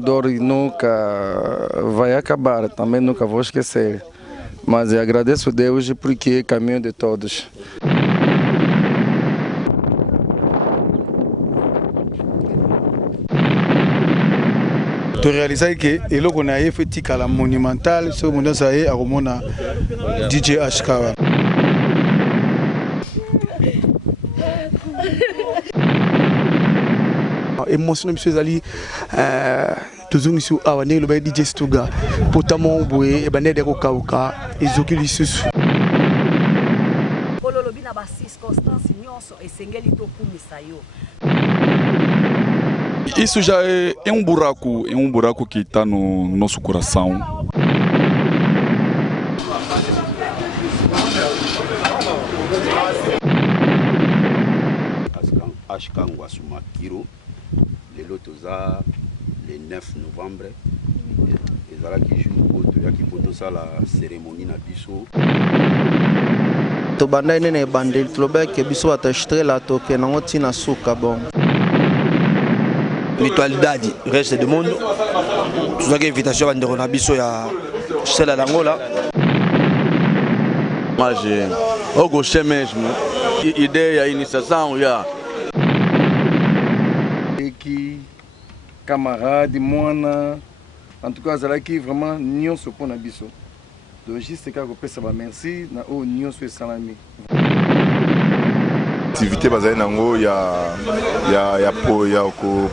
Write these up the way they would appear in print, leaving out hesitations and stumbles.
dor nunca vai acabar, também nunca vou esquecer. Mas eu agradeço a Deus porque é caminho de todos. Tu réalises que et là qu'on a fait la monumentale ce monde ça est à Romona DJ HK. Émotion monsieur Zali tozungi su awane lo ba DJ Stuga potamo boye e banede ko kauka ezokili susu pololo bina ba circonstance nyonso esengeli to kumisa yo. Isso já é um buraco que está no nosso coração. Ashkangwa Sumakiro, le Lotoza, le 9 novembre, et Zara qui joue qui poto ça la cérémonie na biso. To bandai nene bandel tlobek biso atashtre la toke na ngoti na suka bon. L'Itualidade, reste du monde. Tout ça qui invitation à Ndero Nabiso ya celle à l'Angola. Moi j'ai au gauche mesmo. Idée ya initiation ya qui camarade moana en tout cas zalaki vraiment nyonso pona biso. Donc juste ka ko pesa ba merci na o nyonso salami. Activité basée nango ya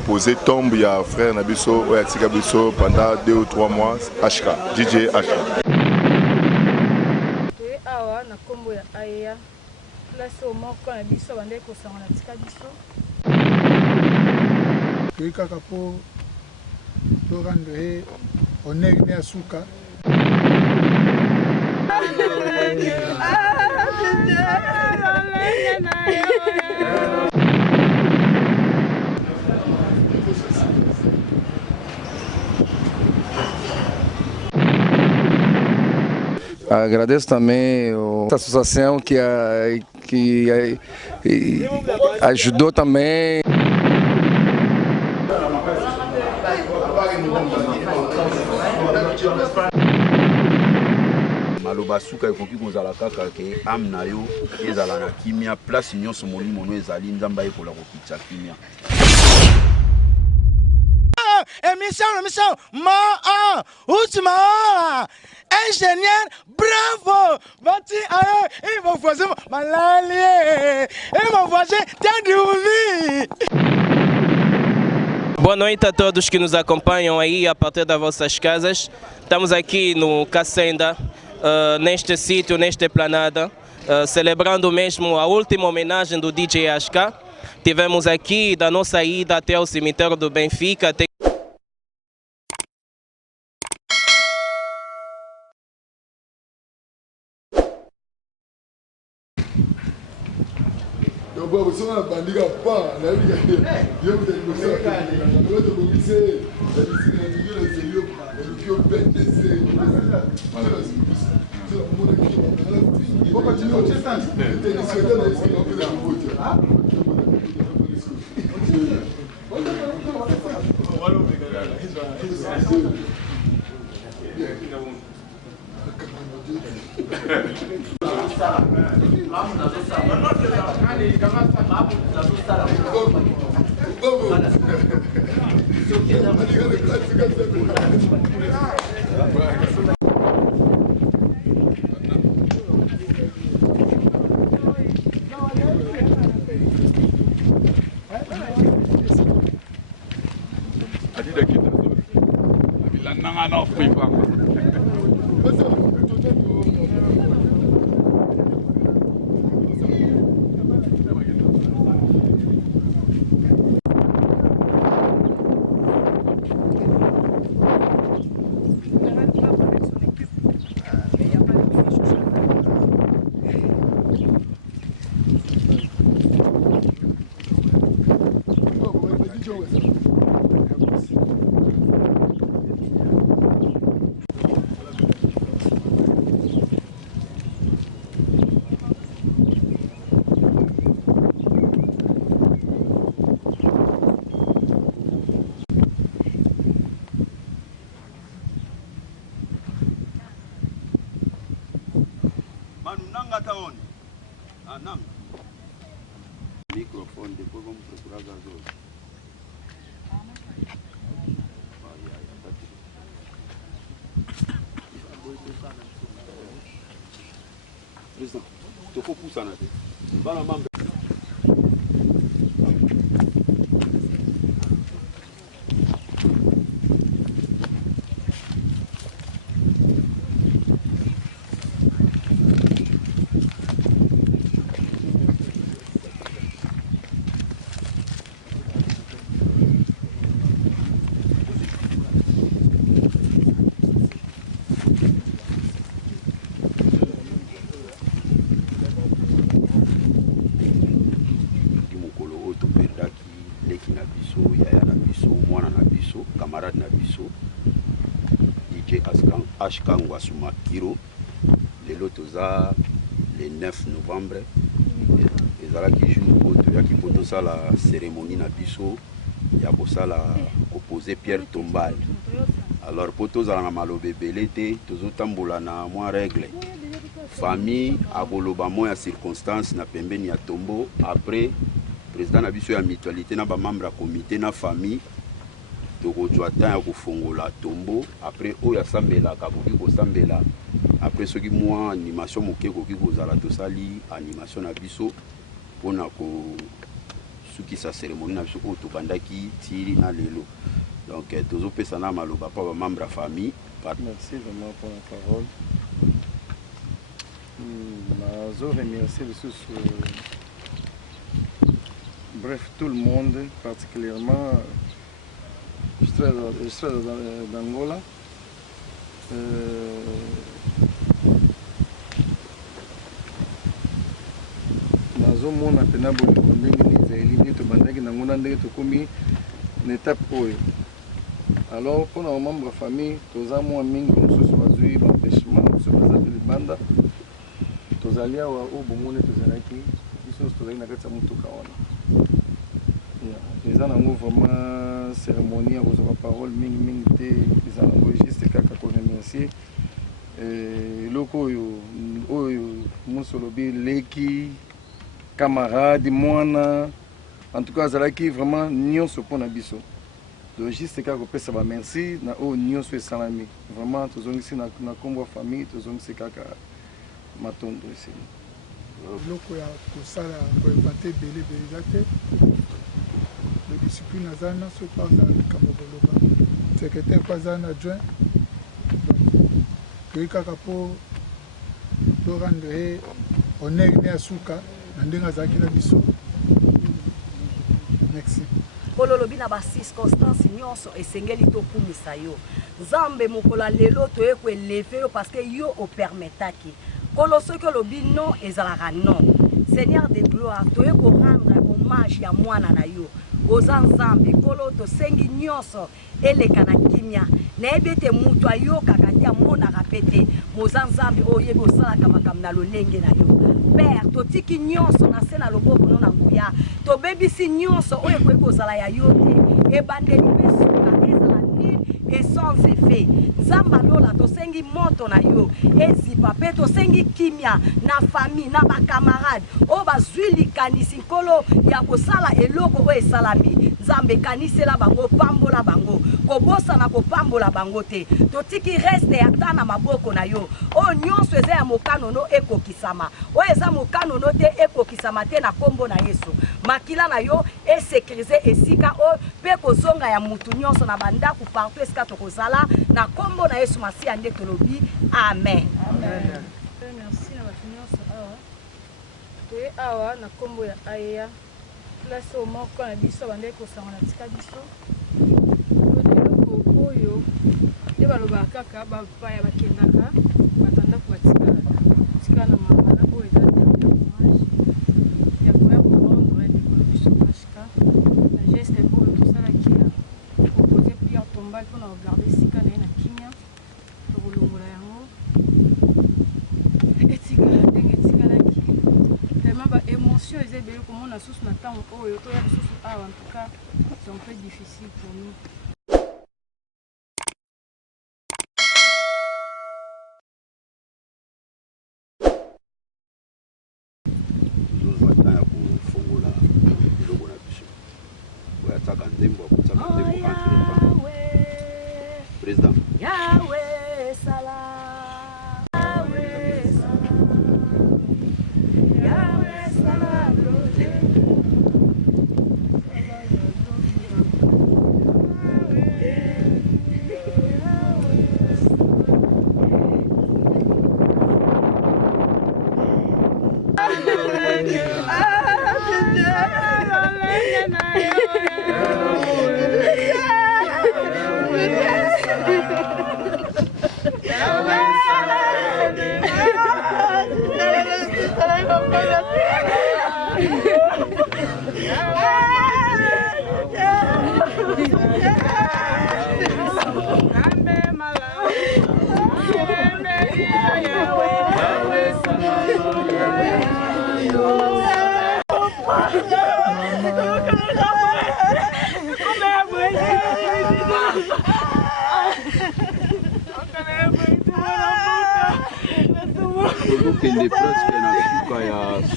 poser tombe ya frère Nabiso ou Yatika Biso pendant 2 ou 3 mois HK DJ HK. Awa na kombo ya aya place au moko na biso bande ko sanga na tika biso. Que kaka po to rendre honneur ne asuka. Agradeço também a associação que ajudou também. Maloba suka ekoki kozala kaka ke amna yo ezala na kimia place nyonso molimo no ezali nzamba ekola kokitsa kimia. Émission, Ousma, ingénieur, bravo, Bati, il m'a voisin, Malalié, il m'a voisin, Tadiouli. Boa noite a todos que nos acompanham aí a partir das vossas casas. Estamos aqui no Cacenda, neste sítio, nesta planada, celebrando mesmo a última homenagem do DJ HK. Tivemos aqui da nossa ida até o cemitério do Benfica. Microphone depois vamos procurar as outras. Tu for puxar na gente. Vai na mão. Camarade na biso DJ Ashkangwa Sumakiro lelo toza le 9 novembre ezalaki jour oyo toyaki mpo tosala cérémonie na biso ya kosala kopose Pierre Tombale. Alors mpo tozala na maloba ebele te tozotambola na mwa règle famille akoloba mwa ya circonstance na pembeni ya tombo après président na biso ya mutualité na bamembre ya comité na famille tokozwa temps ya kofongola tombo après oyo asambelaka koki kosambela après soki mwa animation moke koki kozala tosali animation na biso mpona kosukisa cérémonie na biso oyo tobandaki tiri na lelo. Donc tozopesa na maloba mpa bamembre ya famille. Merci vraiment pour la parole. Nazo remercier bref tout le monde, particulièrement je serai d'Angola. Nazomona pena bolingo ndenge nizali nde tobandaki nango na ndenge tokomi na étape oyo. Alors pour nos membres de famille, toza mwa mingi mosusu bazwi baempêchement mosusu baza te libanda tozali awa oyo bomoni tozalaki biso tozali na kati ya motuka wana. Eza nango vraiment cérémonie ya kozwa parole mingi te eza nango juste kaka koremercier eloko oyo moso olobi leki camarade mwana en tout cas azalaki vraiment nyonso mpona biso. Donc juste kaka kopesa ba merci na oyo nyonso esalami vraiment tozongisi na nkombo ya famille tozongisi kaka matondo esili eloko ya kosala koinvente ebele eza te le discipline aza na soki aza likambo koloba secrétaire mpo aza na adjoint toyi kaka mpo torendre honneur ne ya suka na ndenge azalaki na biso. Merci. kololobi na bacirconstance nyonso esengeli tokumisa yo nzambe mokolo ya lelo toye koeleve yo parce que yo opermetaki kolo soki olobi non ezalaka non. Seigneur de gloire toye korendre hommage ya mwana na yo oza nzambe kolo tosengi nyonso eleka na kimia nayebi ete mutu ayokaka te amonaka mpe te moza nzambe oyo oyebi osalaka makambo na lolenge na yo Père totiki nyonso na se na loboko no na nguya tobebisi nyonso oyo ekoki kozala ya yo te ebandeli mpe suka ezala nini et sans effet nzamba lola tosengi moto na yo ezipa mpe tosengi kimia na famille na bakamarade oyo bazwi likanisi nkolo ya kosala eloko oyo esalami nzambe kanisela bango pambola bango kobosana kopambola bango te totiki reste ya ta na maboko na yo oyo nyonso eza ya mokanono ekokisama oyo eza mokanono te ekokisama te na kombo na Yesu makila na yo esekirize esika oyo mpe kozonga ya mutu nyonso na bandako partout esika tokozala na kombo na Yesu Masiya nde tolobi amen. Merci na bato nyonso awa toye awa na kombo ya aya place moko na biso bandeki kosanga na tika biso eloko oyo nde balobaka kaka bapaya bakendaka batanda kobatika na mabala oyo eza témoignage ya koya korendre ndeko na biso Ashka na geste oyo tosalaki ya kopose Pierre Tombale mpona kogarde esika na ye na kimia tokolongola yango etikala ndenge etikalaki tellement baémotion eza ebele komona susu na ntango oyo toya lisusu awa en tout cas c'est un peu difficile pour nous. akutaka nzembo entre les président Yahweh salam, Yahweh salam, Yahweh salam.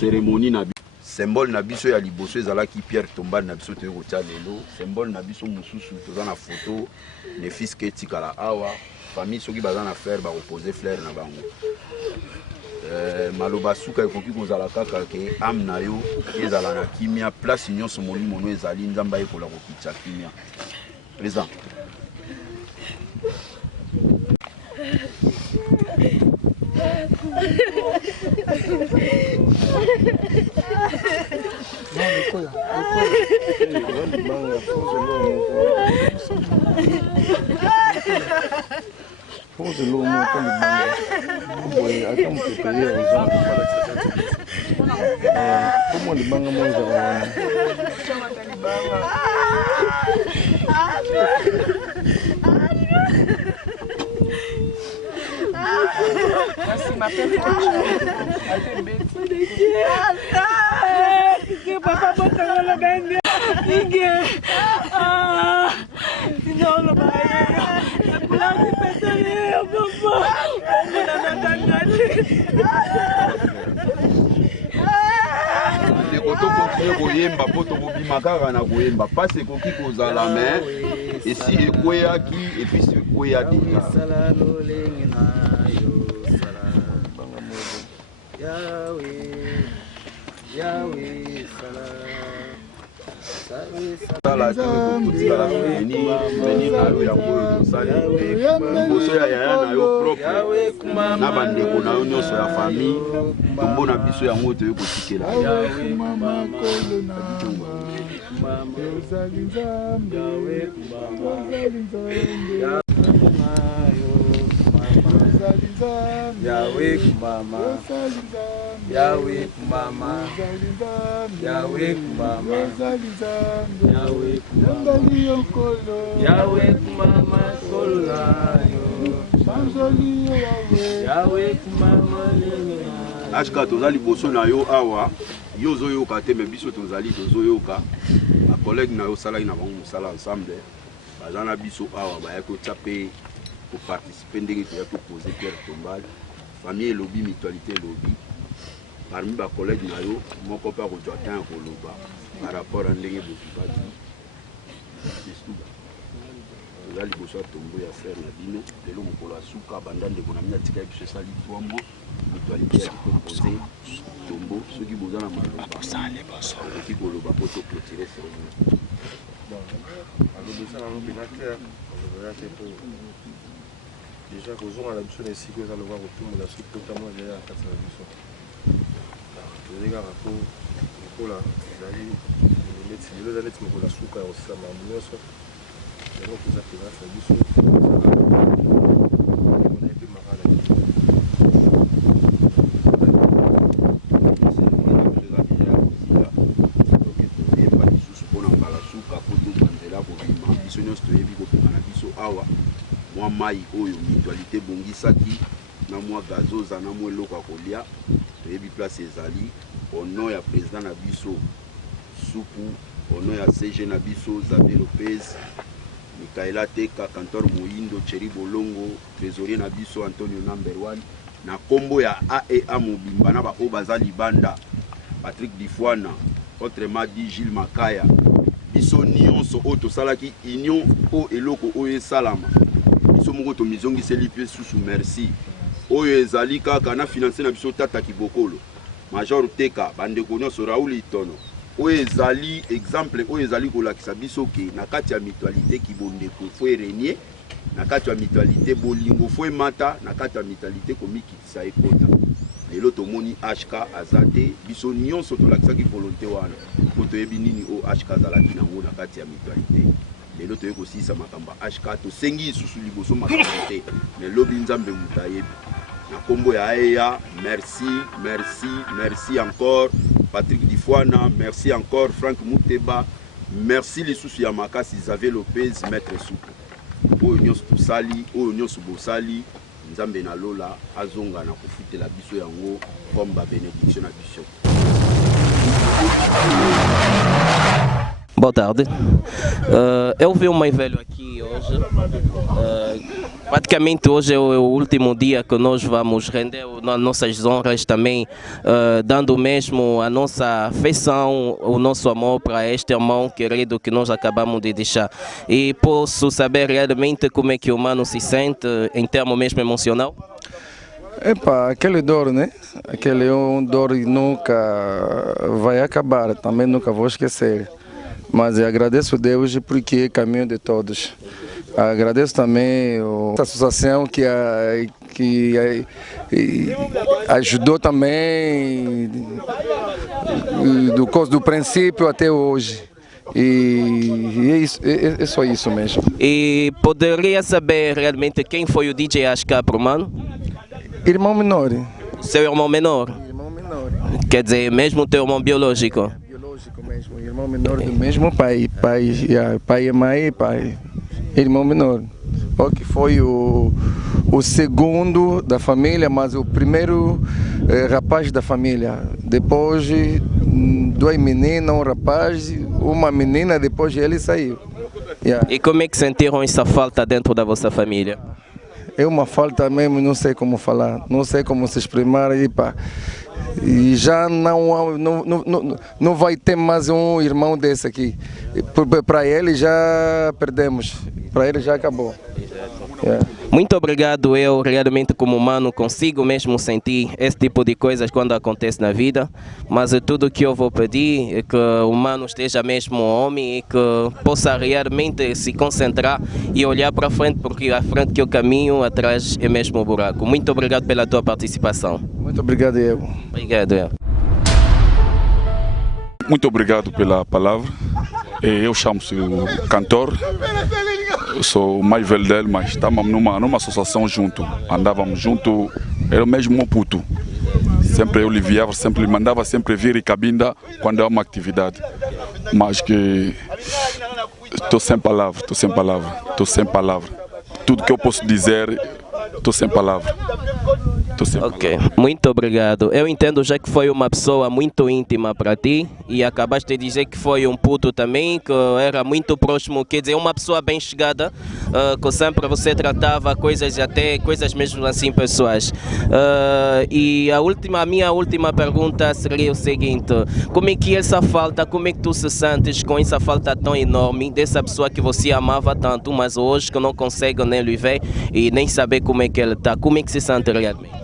cérémonie na symbole na biso ya liboso ezalaki Pierre Tombal na biso toyo kotia lelo symbole na biso mosusu toza na photo ne fils ke tikala awa famille soki baza na frère bakoposer fleur na bango maloba suka ekoki kozala kaka ke ame na yo ezala na kimia place nyonso molimo no ezali nzambe ayekola kokitisa kimia président Pose l'eau, moi, comme le bango. Attends, mon pépé, raison. Comment le bango, moi, Merci, ma père. Papa, continue koyemba po tokobima kaka na koyemba pasi ekoki kozala me esi ekweyaki epesi ekweya deja liboso ya yaya na yo propre na bandeko na yo nyonso ya famille tombo na biso yango toye kotikela Yahweh kumama, Yahweh kumama, Yahweh kumama, Yahweh kumama, Yahweh kumama, Yahweh kumama, ashka toza liboso na yo awa yo ozoyoka te me biso tozali tozoyoka ba collègue na yo salaki na bango mosala ensemble baza na biso awa bayaki kotia mpe koparticipe ndenge toyaki kopose Pierre Tombal famille elobi mutualité elobi parmi bacollègue na yo moko mpe akozwa tan ya koloba par rapport a ndenge bokipaki toza liboso ya tombo ya frère na bino lelo mokolo ya suka banda ndeko na mini atikaki biso esali 3 mois mutualité ya kopose tombo soki boza na maloba okoki koloba po toclotire cérémonie alobisa nango pena claire olobelaki po déjà kozonga na biso na esika eza loba kotumbola soki potamo ezali na kati na biso tozali kaka po lokola ezali neti lelo eza neti mokolo ya suka ya kosisa makambo nyonso yango toza présence na biso onayebi makala biso nyonso toyebi kotonga na biso awa mwa mai oyo mutualité bongisaki na mwa gazoza na mwa eloko ya kolia toyebi place ezali ono ya président na biso supu ono ya CG na biso Xavier Lopez Mikaela Teka Kantor Moindo Cheri Bolongo trésorier na biso Antonio number 1 na kombo ya AEA Mobimba na ba oyo baza libanda Patrick Difwana autrement dit Gilles Makaya biso nyonso oyo tosalaki union oyo eloko oyo esalama biso moko tomizongiseli mpe susu merci oyo ezali kaka na finance na biso tata kibokolo major teka bandeko nyonso Raoul Itono oyo ezali exemple oyo ezali kolakisa biso ke na kati ya mutualité kibondeko fo renier na kati ya mutualité bolingo fo mata na kati ya mutualité komikitisa ekota lelo tomoni HK azate biso nyonso tolakisaki volonté wana po toyebi nini o HK azalaki nango na kati ya mutualité lelo toye kosisa makamba HK tosengi susu liboso makamba te mais lobi nzambe mutayebi na kombo ya Aya merci encore Patrick Difwana, merci encore Frank Mouteba, merci les soucis à Makasi Xavier Lopez, Maître Souko. Oyo nyonso tosali, oyo nyonso bosali, nzambe na lola azonga na kofutela biso yango comme ba bénédiction na biso. Boa tarde. Eu vi o mais velho aqui hoje. Praticamente hoje é o último dia que nós vamos render as nossas honras também, dando mesmo a nossa afeição, o nosso amor para este irmão querido que nós acabamos de deixar. E posso saber realmente como é que o mano se sente em termos mesmo emocional? Epa, aquele dor, né? Aquele dor nunca vai acabar, também nunca vou esquecer. Mas eu agradeço a Deus porque é caminho de todos. Agradeço também a associação que ajudou também do princípio até hoje. E é só isso mesmo. E poderia saber realmente quem foi o DJ HK para o mano? Irmão menor. Seu irmão menor? Irmão menor. Quer dizer, mesmo teu irmão biológico? Biológico mesmo, irmão menor do mesmo pai e mãe, pai. Irmão menor. O que foi o segundo da família, mas o primeiro rapaz da família. Depois, duas meninas, um rapaz, uma menina, depois ele saiu. E como é que sentiram essa falta dentro da vossa família? É uma falta mesmo, não sei como falar, não sei como se exprimir. E já não vai ter mais um irmão desse aqui. Para ele já perdemos, para ele já acabou. Muito obrigado. Eu realmente como humano consigo mesmo sentir esse tipo de coisas quando acontece na vida, mas tudo que eu vou pedir é que o humano esteja mesmo homem e que possa realmente se concentrar e olhar para frente, porque à frente que eu caminho, atrás é mesmo o buraco. Muito obrigado pela tua participação. Muito obrigado, eu. Obrigado, eu. Muito obrigado pela palavra. Eu chamo-se o cantor. Eu sou o mais velho dele, mas estávamos numa associação junto. Andávamos junto, era o mesmo puto. Sempre eu lhe enviava, sempre lhe mandava sempre vir em Cabinda quando há uma atividade. Mas que estou sem palavra. Tudo que eu posso dizer, estou sem palavra. Ok, muito obrigado. Eu entendo já que foi uma pessoa muito íntima para ti e acabaste de dizer que foi um puto também, que era muito próximo, quer dizer, uma pessoa bem chegada, que sempre você tratava coisas, até coisas mesmo assim pessoais. E a minha última pergunta seria o seguinte: como é que essa falta, como é que tu se sentes com essa falta tão enorme dessa pessoa que você amava tanto, mas hoje que não consegue nem lhe ver e nem saber como é que ele está, como é que se sente realmente?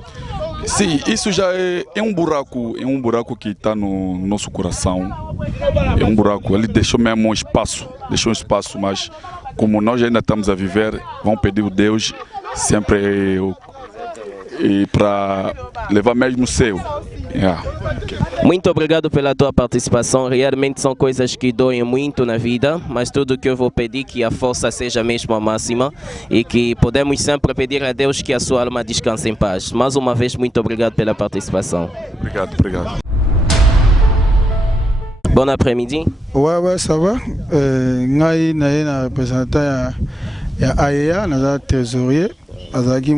Sim, isso já é um buraco que está no nosso coração. É um buraco, ele deixou mesmo um espaço, mas como nós ainda estamos a viver, vamos pedir a Deus sempre para levar mesmo o céu. Muito obrigado pela tua participação. Realmente são coisas que doem muito na vida, mas tudo que eu vou pedir que a força seja mesmo a máxima e que podemos sempre pedir a Deus que a sua alma descanse em paz. Mais uma vez, muito obrigado pela participação. Obrigado. Bon après-midi. Ouais, ça va. Ngai na représentant ya AEA, na trésorier. Azaki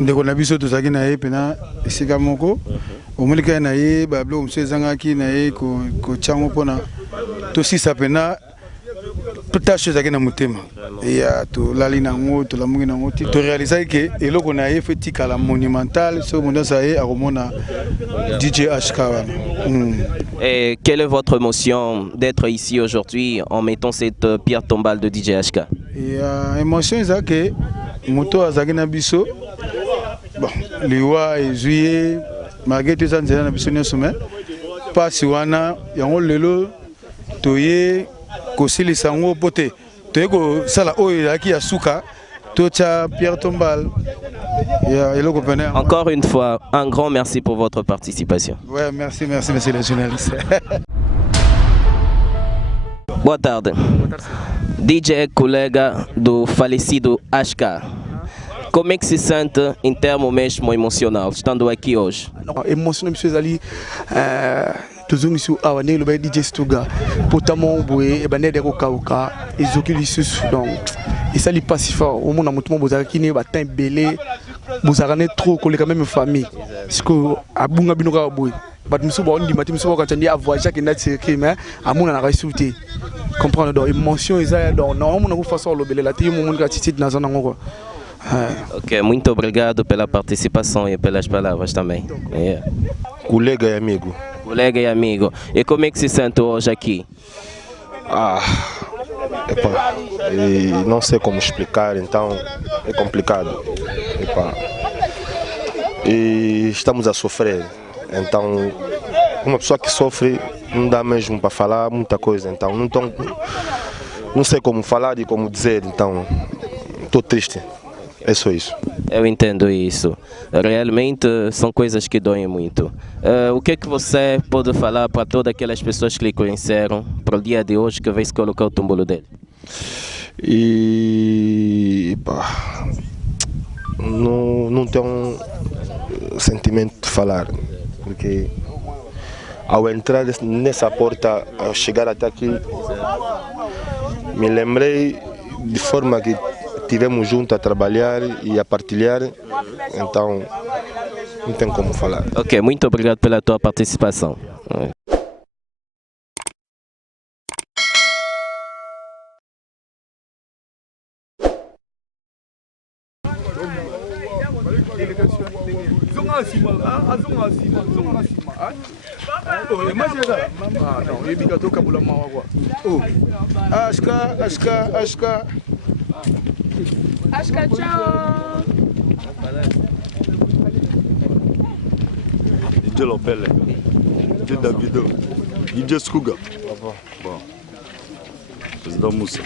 ndeko na biso tozaki na ye pena esika moko omulika na ye bablo mse ezangaki na ye ko chango pona tosisa pena tâche ezalaki na motema ya tolali nango tolamongi nango ti torealizaki ke eloko na ye fo etikala monumental so mondo aza ye akomona DJ HK wana. Et quelle est votre émotion d'être ici aujourd'hui en mettant cette pierre tombale de DJ HK? Ya émotion eza ke moto azalaki na biso bon liwa ezwi ye malgré eza nzela na biso nyonso me mpasi wana yango lelo toye kosilisa yango po te toye kosala oyo ezalaki ya suka totya pierre tombale ya eloko pene. Encore une fois, un grand merci pour votre participation. Ouais, merci les journalistes. Boa tarde. DJ colega do falecido HK. Como é que se sente em termos mesmo emocional, estando aqui hoje? Emocional, monsieur Ali. Tozongi su awa ne loba DJ Stuga potamo boye e banede ko kauka ezokili susu donc et ça li passifa au monde mutumo bozaka kine batin belé bozaka ne trop koleka même famille parce que abunga bino ka boye bat musu ba on dimati musu ba kachandi avoir chaque nature mais amuna na résulté comprendre donc émotion isa donc non on na ko façon lobele la ti mo ka titi na zona ngoko. Ok, muito obrigado pela participação e pelas palavras também. Colega e amigo. Colega e amigo. E como é que se sente hoje aqui? Não sei como explicar, então é complicado. E estamos a sofrer, então uma pessoa que sofre não dá mesmo para falar muita coisa, então não sei como falar e como dizer, então estou triste. É só isso. Eu entendo isso. Realmente são coisas que doem muito. O que é que você pode falar para todas aquelas pessoas que lhe conheceram para o dia de hoje que vai se colocar o túmulo dele? Não tenho sentimento de falar, porque ao entrar nessa porta, ao chegar até aqui, me lembrei de forma que estivemos juntos a trabalhar e a partilhar, então não tem como falar. Ok, muito obrigado pela tua participação. HK, ciao. DJ Lopele, DJ Davido, DJ Skuga. Bon. Président Moussa.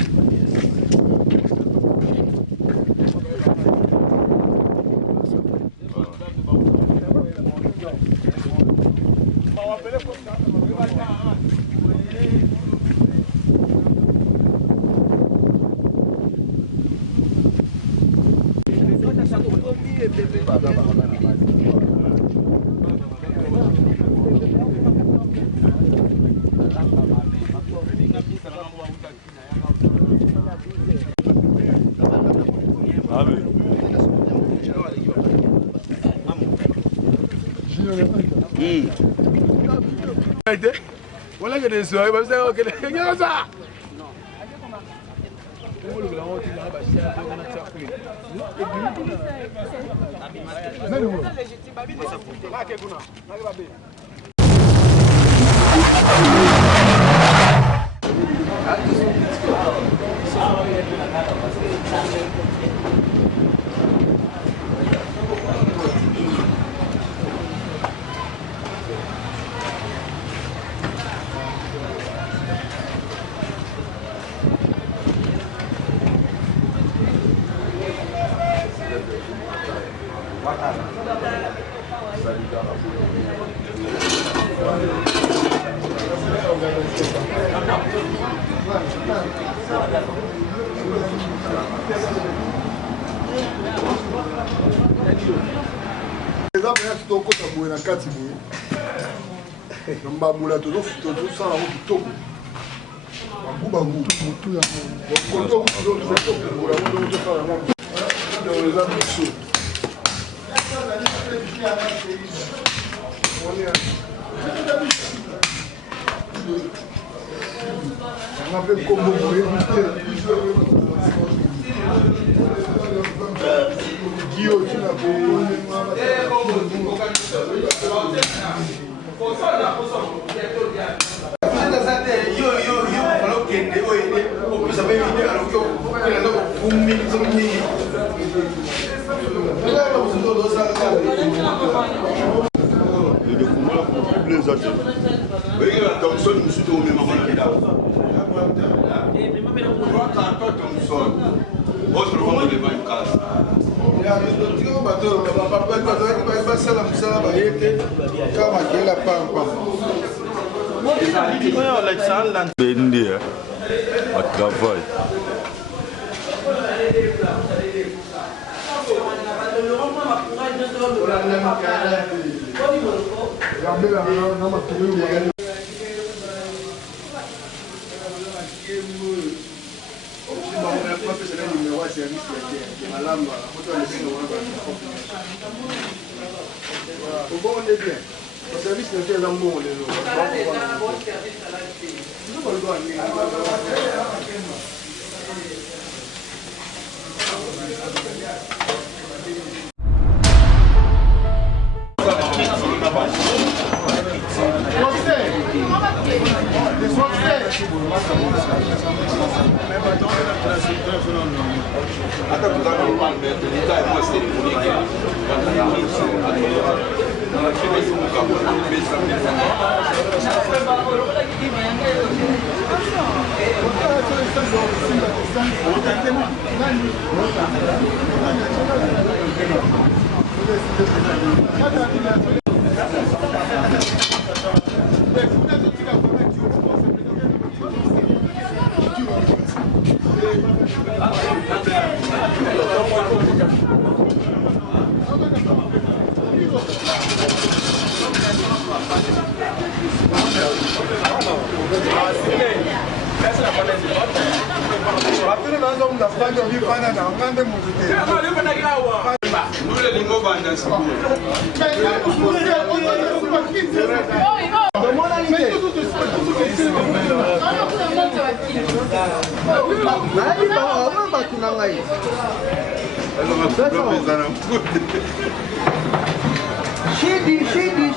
Voilà que des soirées, parce que ça. rappelle comment vous Guillaume, tu n'as Bendy, à travail.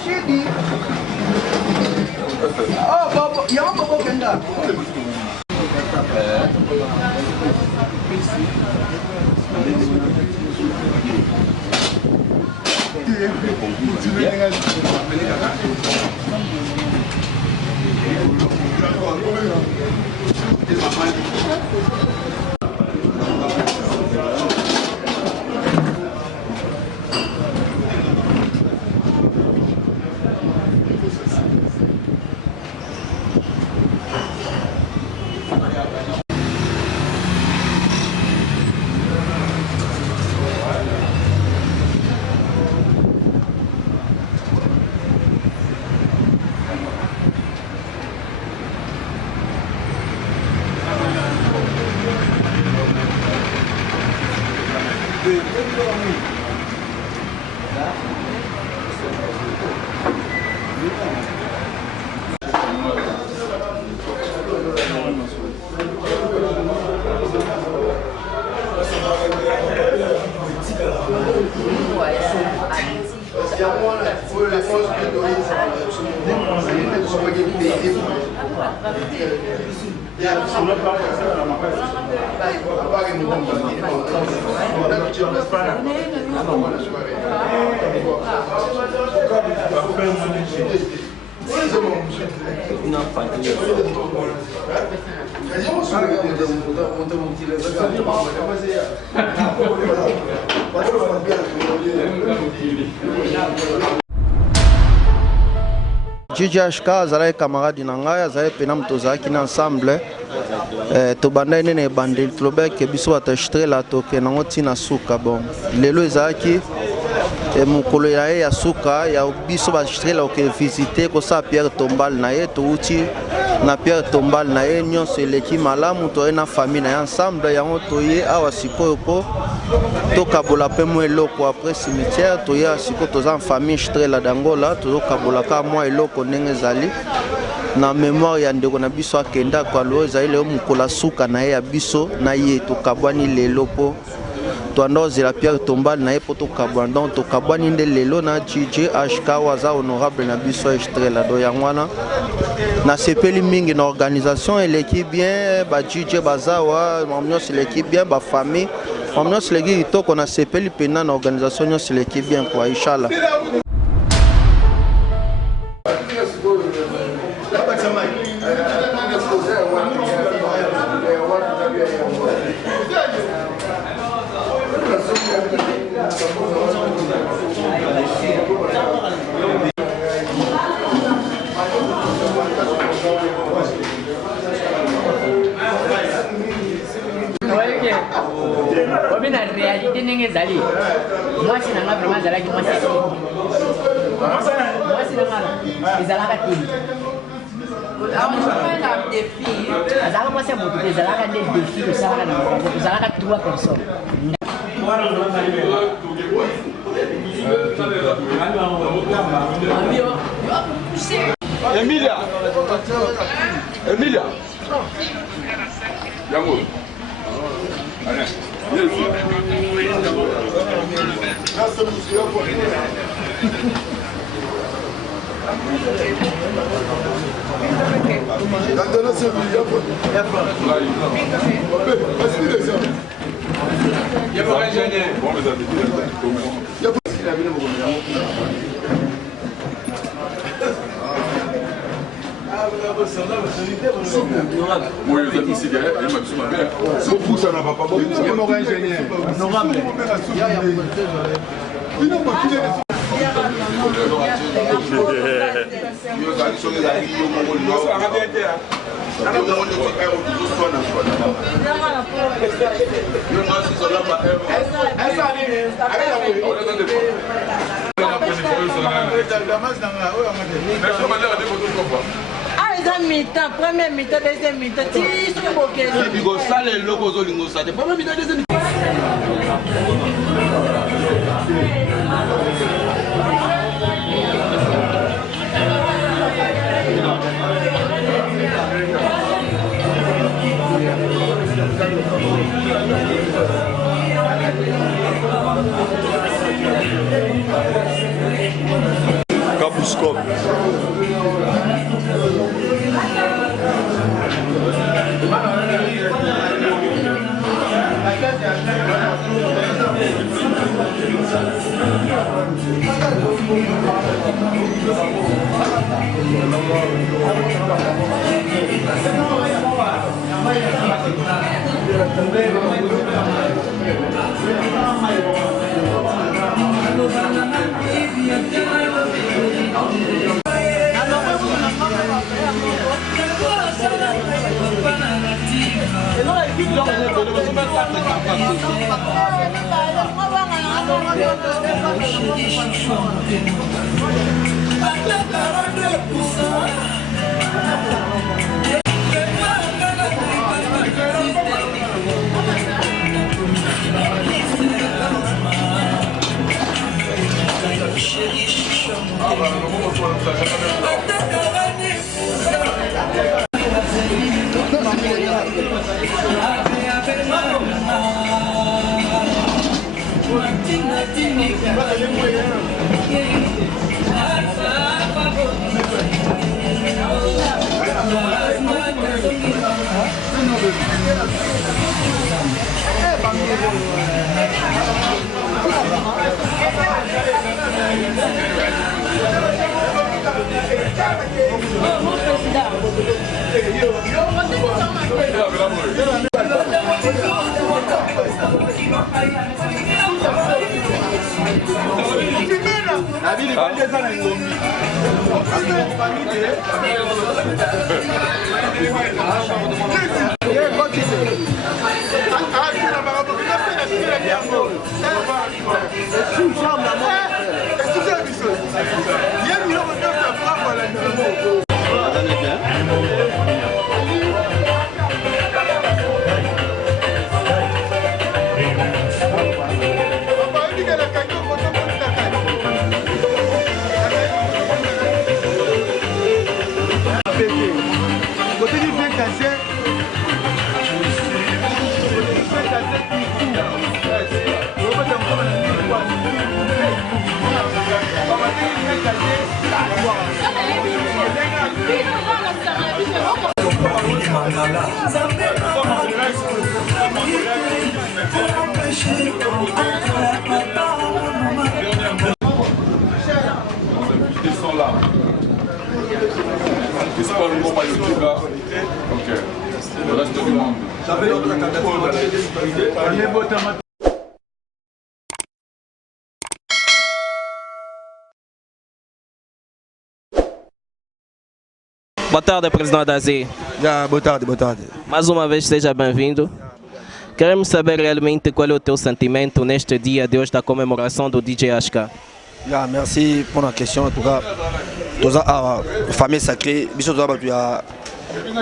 Shidi. Oh, Bobo, yang Bobo kenda. DJ HK azalaki camarade na ngai azalaki pena moto ozalaki na ensemble tobandai nene ebandeli tolobaki biso batenregistrela toke nango ntina suka bon lelo ezalaki mokolo ya ye ya suka ya biso baenregistrela oke visite kosala Pierre Tombal na ye touti na Pierre Tombal na ye nyonso eleki malamu toye na famille na ye ensemble yango toye awa sikoyo po tokabola mpe mwa eloko après cimetière toye sikoyo toza en famille enregistrela d'Angola tozokabolaka mwa eloko ndenge ezali na mémoire ya ndeko na biso akenda kwa lo ezali leo mukola suka na ye ya biso na ye tokabwani lelo po toanda ozela Pierre Tombali na ye po tokabwana donc tokabwani nde lelo na DJ HK waza honorable na biso Estrela do yango wana na sepeli mingi na organisation eleki bien ba DJ bazawa ambiance eleki bien ba famille ambiance eleki kitoko na sepeli pena na organisation nyonso eleki bien kwa inshallah. La réalité n'est pas allée. Moi, c'est vraiment la moi, c'est les alakatini. Des filles. Moi, c'est mon des défis de ça. Les alakatini, trois personnes. Emilia. Emilia. Yango. Oui, vous êtes ici, son pouce n'a pas bon. C'est mon ingénieur. Honorable. Mi-temps, première mi-temps, deuxième mi-temps, si c'est bon que ça les locaux au lingo ça première mi-temps deuxième mi-temps. Capuscope. Thank you. Ils sont là. Ils sont pas le groupe Youtube. Ok. Le reste du monde. Boa tarde, presidente Dazi. Boa tarde, boa tarde. Mais uma vez, seja bem-vindo. Queremos saber realmente qual é o teu sentimento neste dia de hoje da comemoração do DJ Ashka. Merci pour la question. En tout cas, tous a famille sacrée, biso toza bato ya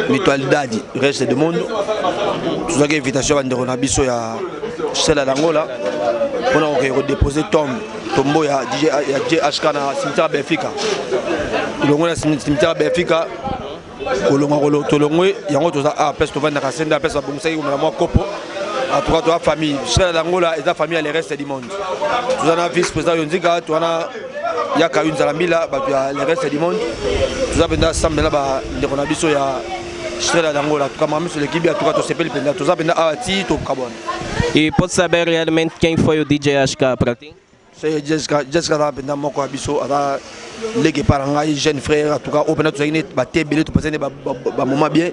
mutualidade reste du monde. Tous a invitation à ndeko na biso ya Stella d'Angola pour na déposer tombeau ya DJ Ashka na cimetière Benfica. Longo na cimetière Benfica. Kolongo tolongwe yango toza peste vanda kasenda peste bongusaki ko mwa kopo. En tout cas, la famille, Stella d'Angola et la famille, elle reste du monde. Nous avons un vice-président Yonzika, nous avons Yaka Yunzalamila, le reste du monde. Nous avons un samedi là-bas, nous avons Stella d'Angola. En tout cas, nous avons l'équipe, en tout cas, nous avons un Ati, tout Cabon. E pode saber realmente quem foi o DJ Ashka para ti? C'est Jessica Penda Moko Abiso, a légué par un jeune frère, en tout cas, au Pena, tu as une bataille, tu as un moment bien.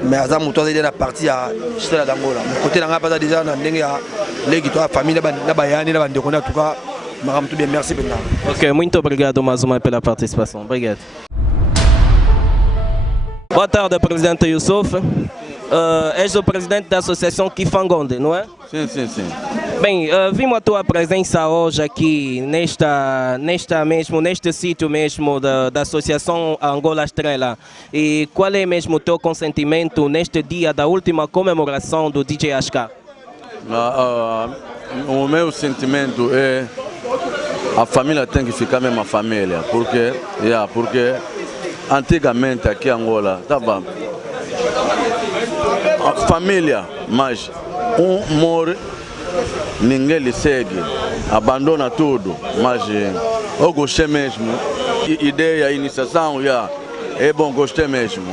Mais à mon tour de la partie à Stella d'Angola. Côté d'Angola, pas déjà dans la famille, la Bayani, la bande, en tout cas, tout bien, merci. Ok, muito obrigado mais uma pela participação. Obrigado. Boa tarde, presidente Youssouf. És o presidente da associação Kifangonde, não é? Sim, sim, sim. Bem, vimos a tua presença hoje aqui neste sítio mesmo da Associação Angola Estrela. E qual é mesmo o teu consentimento neste dia da última comemoração do DJ Ashka? O meu sentimento é a família tem que ficar mesmo a família, porque antigamente aqui em Angola estava a família, mas morre, ninguém lhe segue, abandona tudo, mas eu gostei mesmo, ideia, iniciação, é bom, gostei mesmo.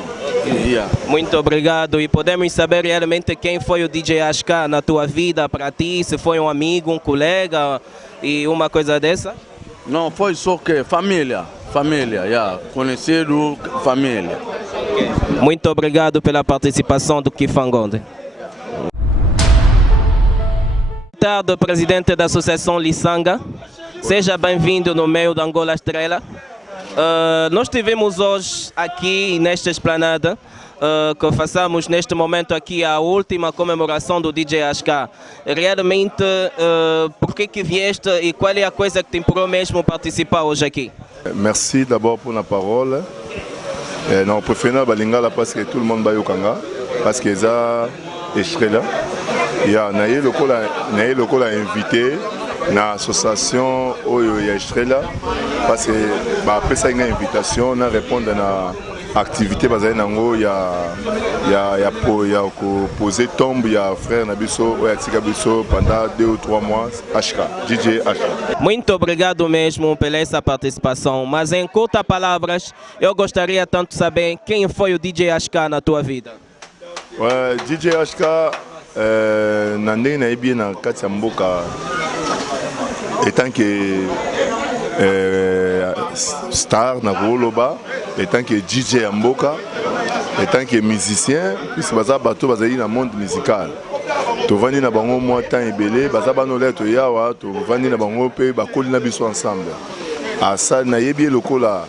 Muito obrigado. E podemos saber realmente quem foi o DJ Ashka na tua vida, para ti, se foi um amigo, um colega e uma coisa dessa? Não, foi só que família, conhecido, família. Muito obrigado pela participação do Kifangonde. Boa tarde, presidente da Associação Lissanga. Seja bem-vindo no meio da Angola Estrela. Nós estivemos hoje aqui nesta esplanada, que façamos neste momento aqui a última comemoração do DJ Ashka. Realmente, por que vieste e qual é a coisa que te empurrou mesmo participar hoje aqui? Merci d'abord pour la parole. Non, préféré balingala parce que tout le monde va yokanga, parce que ça Estrela. Ya naye lokola invité na association oyo ya Estrela parce que ba pesa une invitation na répondre na activité bazali nango ya ko poser tombe ya frère na biso oya tika biso pendant 2 ou 3 mois Ashka, DJ Ashka. Muito obrigado mesmo pela essa participação, mas em curtas palavras, eu gostaria tanto de saber quem foi o DJ Ashka na tua vida. DJ Ashka na ndenge nayebi na kati ya mboka etant que star na koloba, etant que DJ ya mboka, etant que musicien, puisque baza bato bazali na monde musical. Tovandi na bango mwa temps ebele, baza banolea toyawa, tovandi na bango pe bakoli na biso ensemble. Asa nayebi lokola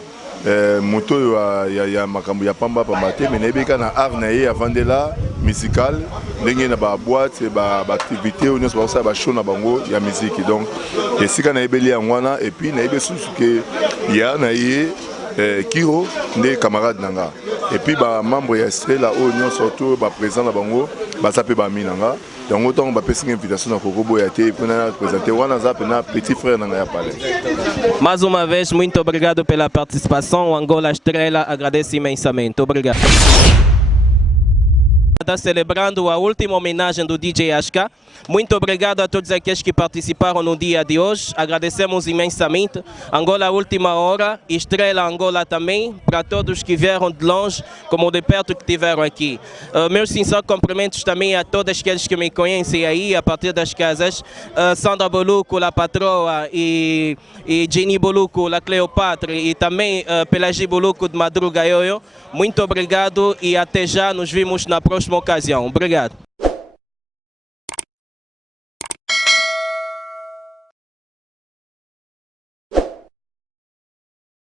moto ya makambo ya pamba te, mais nayebi ka na art na ye avandela musical ndenge na ba boîte ba activité on nyonso ba show na bango ya musique. Donc esika nayebeli yango wana et puis nayebi susu ke ya na ye Kiro nde camarade nanga et puis ba membre ya Estrela o nyonso to ba présent na bango baza pe ba minanga. Donc autant ba pesi invitation na Kokobo ya te pour na présenter wana za na petit frère nanga ya pale. Mais uma vez, muito obrigado pela participação. Angola Estrela agradece imensamente. Obrigado. celebrando a última homenagem do DJ Ashka. Muito obrigado a todos aqueles que participaram no dia de hoje. Agradecemos imensamente. Angola Última Hora, Estrela Angola também, para todos que vieram de longe, como de perto que estiveram aqui. Meus sinceros cumprimentos também a todos aqueles que me conhecem aí, a partir das casas. Sandra Boluco, a patroa, e Jenny Boluco, a Cleopatra, e também Pelagi Boluco de Madruga Yoyo. Muito obrigado e até já, nos vimos na próxima ocasião. Obrigado.